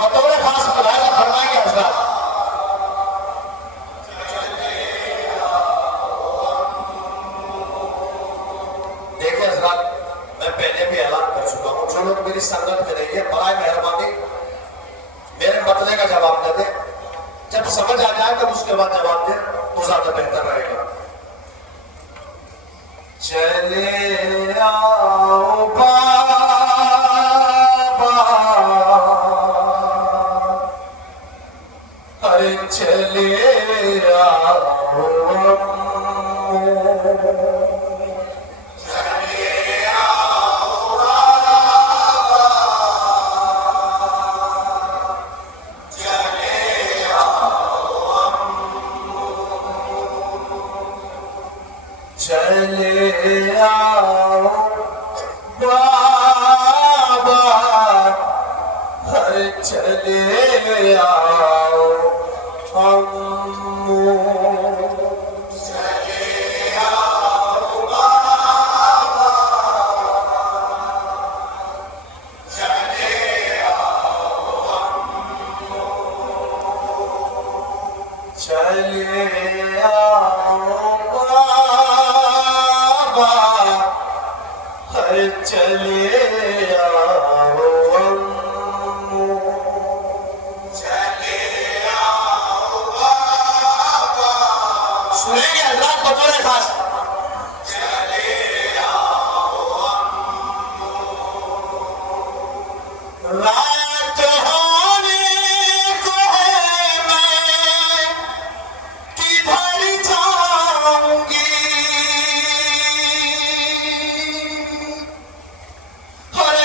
बतौर खास फरमाएंगे हजरत। देखिए हजरत, मैं पहले भी ऐलान कर चुका हूँ, जो लोग मेरी संगत में रहिए बराए मेहरबानी मेरे मतले का जवाब न दे, जब समझ आ जाए तब उसके बाद जवाब दे तो ज्यादा बेहतर रहेगा। चले आओ बाबा, अरे चले आओ चले आओ बाबा, हर चले आओ अम्मू, चले आओ बाबा, चले आओ अम्मू, चले आओ हर चले आओ अम्मू, चले आओ बाबा, सुनेंगे हजरत बतौर खास। चले आओ अम्मू, रात होने को है मैं किधर जाऊंगी,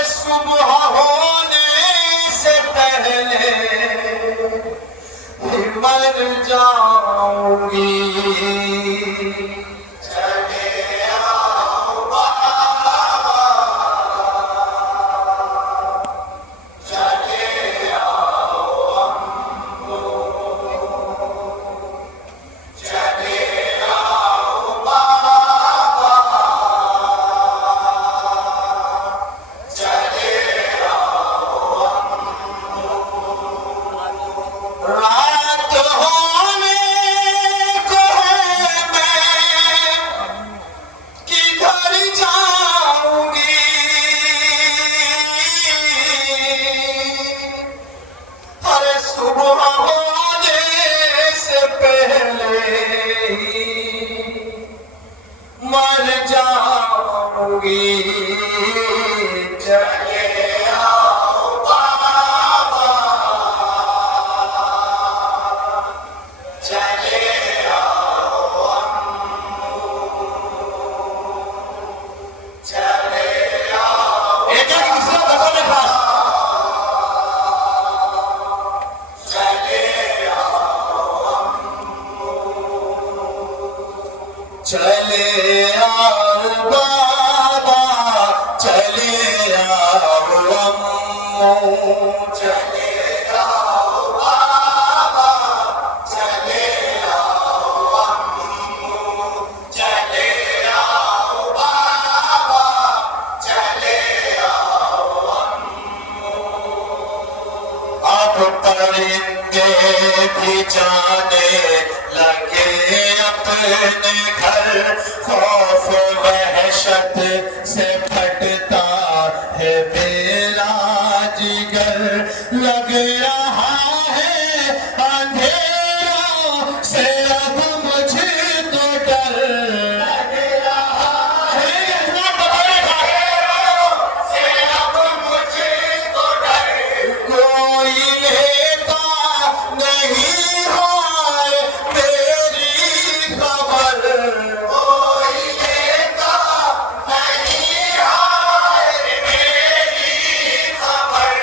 सुबह होने से पहले मर जाऊंगी। चले आओ बाबा, चले आओ अम्मू, चले आओ बाबा, रात होने को है मैं किधर जाऊंगी, अरे सुबह होने से पहले मर जाऊंगी। चले आओ बाबा, चले आओ अम्मू, चले आओ एक दूसरा बतौर खास। चले आओ अम्मू, चले आओ बाबा, चले आओ अम्मू, चले आओ बाबा, चले आओ अम्मू, चले आओ बाबा, चले आओ अम्मू। अब परिंदे भी जाने लगे अपने घर, खौफ वहशत से फटता है मेरा जिगर, लग रहा है अंधेरों से अब मुझे तो डर, लग रहा है अंधेरों से अब मुझे तो डर, कोई लेता नहीं है मेरी खबर, कोई लेता नहीं है मेरी खबर,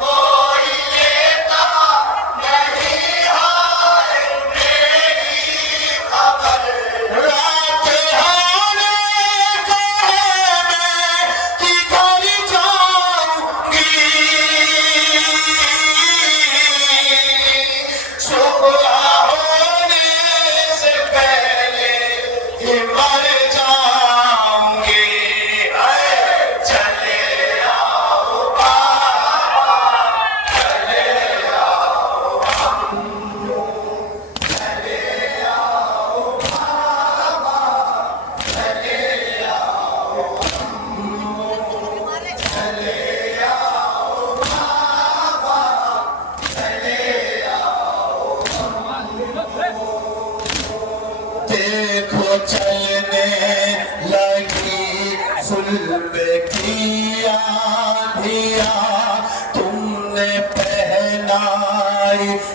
कोई लेता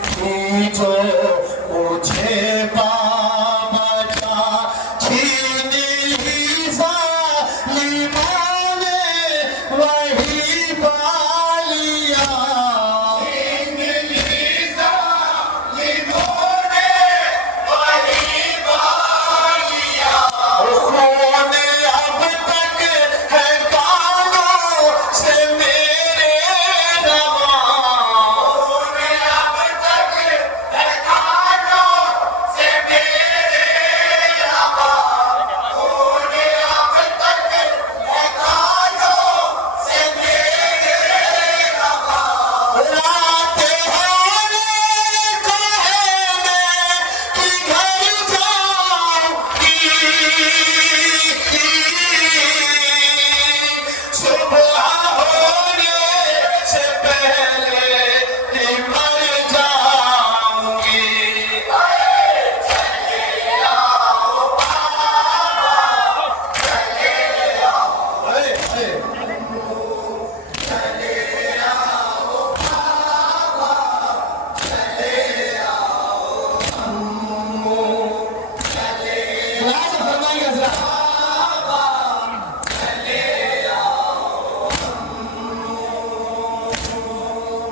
थी जो मुझे बाबा का छीन ली जालिमों ने वही बालिया छीन ली जालिमों ने वही बालिया खून अब तक है कानों से मेरे रवा खून अब तक है कानों से मेरे रवा खून अब तक है कानों से मेरे रवा रात होने को है मैं कि घर जाऊंगी सुबह होने से पहले ही मर जाऊंगी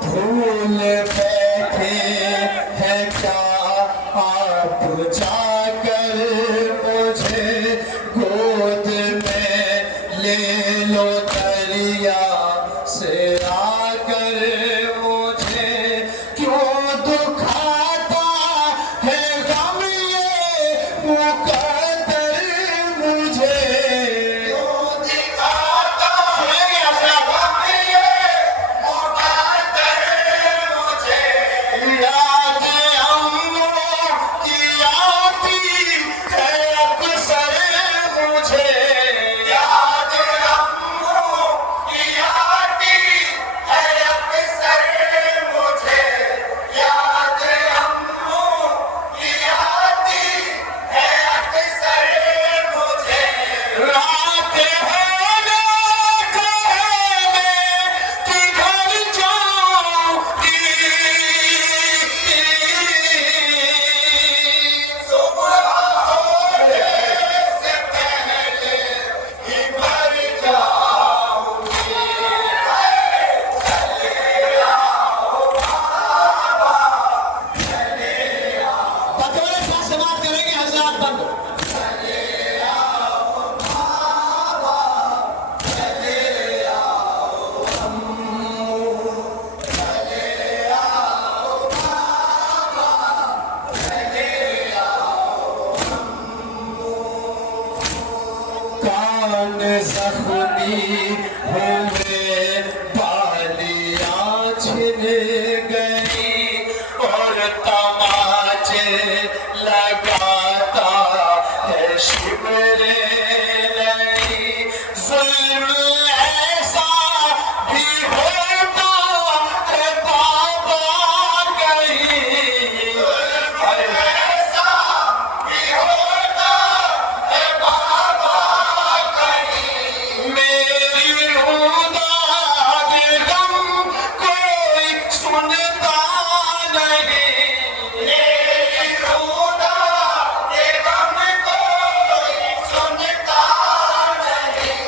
भूल बैठे हैं क्या आप जाकर मुझे गोद में ले लो दरिया से आकर मुझे क्यों दुखाता है गम ये मुकद्दर मुझे क्यों दिखाता है गम ये याद अम्मों की आती है अक्सर मुझे याद अम्मों की आती है अक्सर मुझे याद अम्मों की आती है अक्सर मुझे रात होने को है मैं कि घर जाऊंगी सुबह होने से पहले ही मर जाऊंगी पतोरे का समाप्त करेंगे हजरात बंद कान जख्मी हुए बालियां छिन गई और तमाचे लगाता है शिमरे नहीं जुल्म ऐसा भी होता है बाबा कहीं ऐसा भी होता है बाबा मेरी रुदाद गम कोई सुनता नहीं मेरी रुदाद गम कोई सुनता नहीं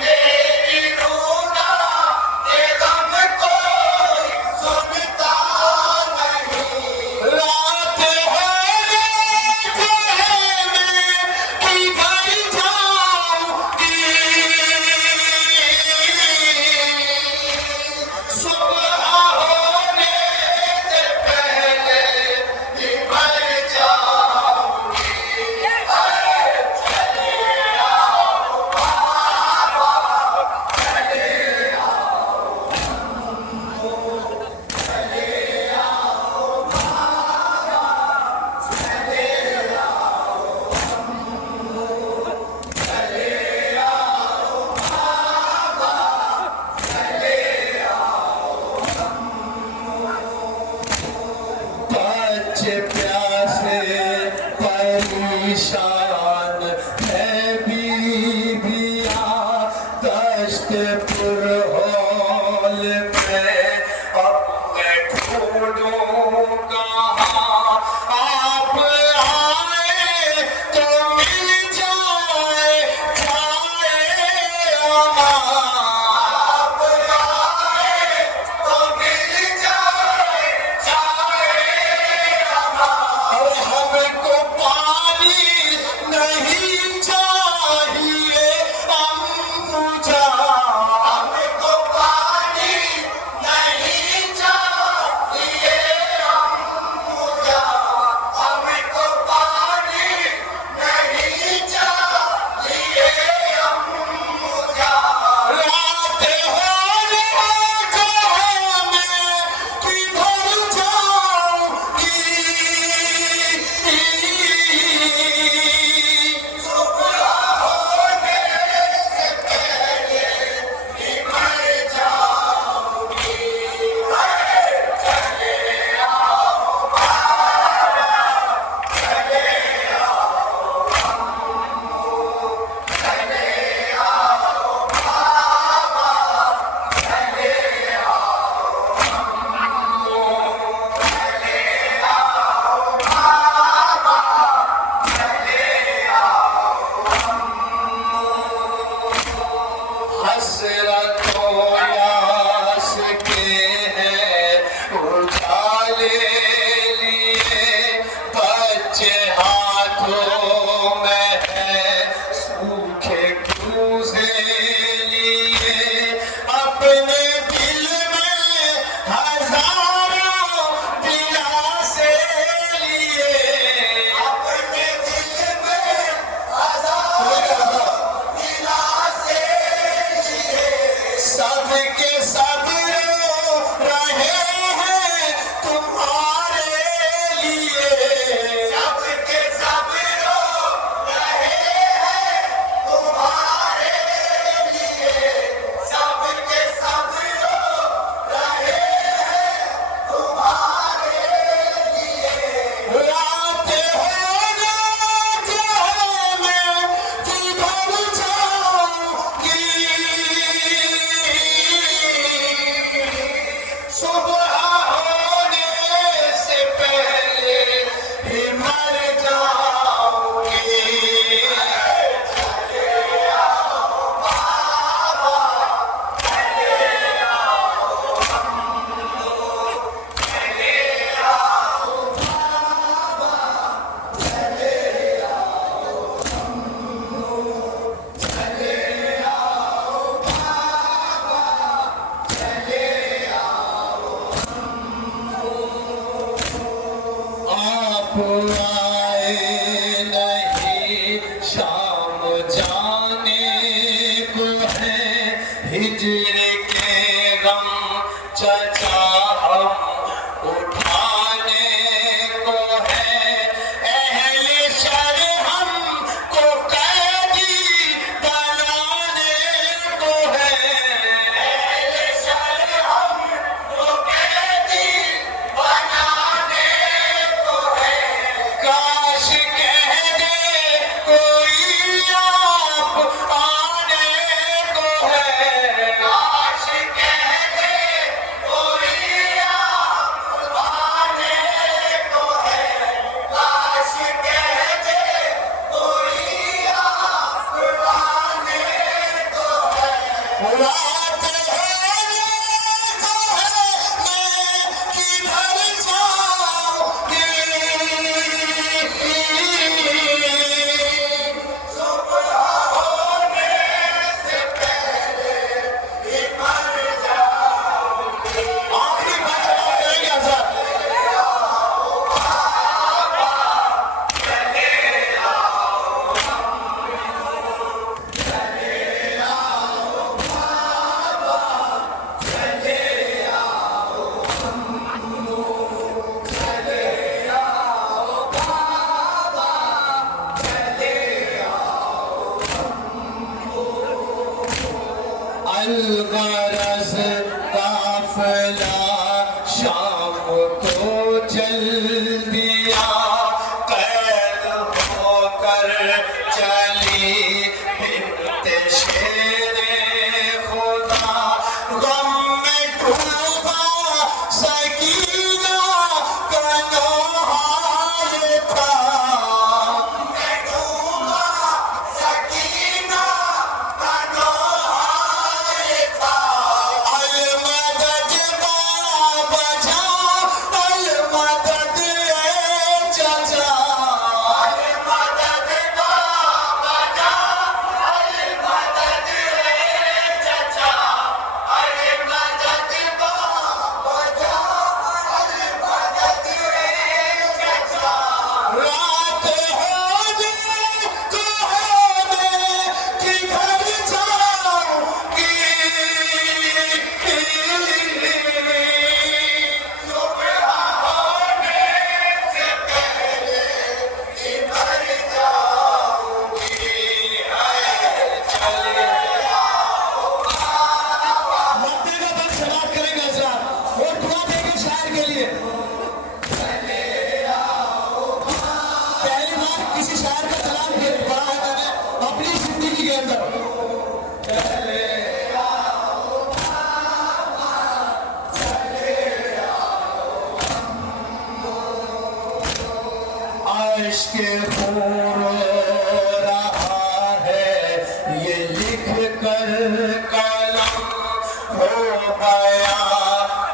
मेरी रुदाद गम कोई सुनता नहीं रात होने को है मैं कि घर जाऊंगी सुबह होने से पहले ही मर जाऊंगी बच्चे प्यासे परेशान है बीबिया दश्त पुरहौल में अब मैं ढूंढूं सुबह होने से पहले ही मर जाऊंगी। आप आए नहीं, शाम जाने को है, हिजर के गम चचा हम उठाने को है, अहले शर हमको कैदी बनाने को है, अहले शर हमको कैदी बनाने को है। काश कह दे कोई आप आने को है, काश कह दे कोई आप आने को है, काश कह दे कोई आप आने को है। रात होने को है, मैं किधर जाऊंगी। सुबह होने से पहले ही मर जाऊंगी। आखिरी बात जवाब करेंगे सर। अलगरज काफिला शाम को चल दिया, कैद होकर चली बिन्त शेरे खुदा, गम में डूबा सकीना का नौहाल था, मैं डूबा सकीना का नौहाल था। अलमदद बाबा जा, अलमदद ए चाचा, अलमदद बाबा जा, अलमदद ए चाचा, अलमदद बाबा जा, अलमदद ए चाचा। रात होने को है, मैं किधर जाऊंगी। सुबह होने से पहले ही मर जाऊंगी। चले मत्ते का बंद समाप्त करेंगे हजरात, और दुआ देंगे शायर के लिए। पहली बार किसी शायर का कलाम पढ़ा है मैंने अपनी जिंदगी के अंदर। इश्क हो रहा है ये लिख कर कलम, हो गया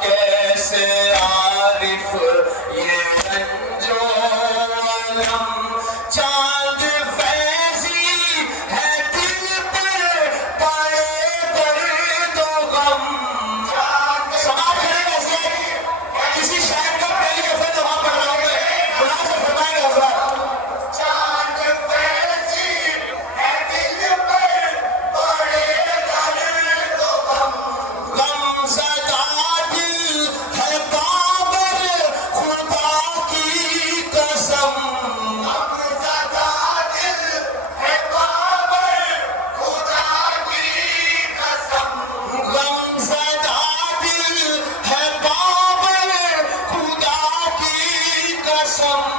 कैसे आरिफ ये रंजो अलम। चांद फैजी है दिल पर पड़े दर्द गम। समाप्त करेंगे इसलिए किसी शायर का पहली दफा जवाब पढ़ रहा हूँ मैं, खुदा से फरमाएंगे हजरात। चांद फैजी है दिल पर पड़े दर्द गम, गमज़दा दिल है बाबर खुदा की कसम, गमज़दा दिल है बाबर खुदा की कसम, गमज़दा दिल है बाबर खुदा की कसम।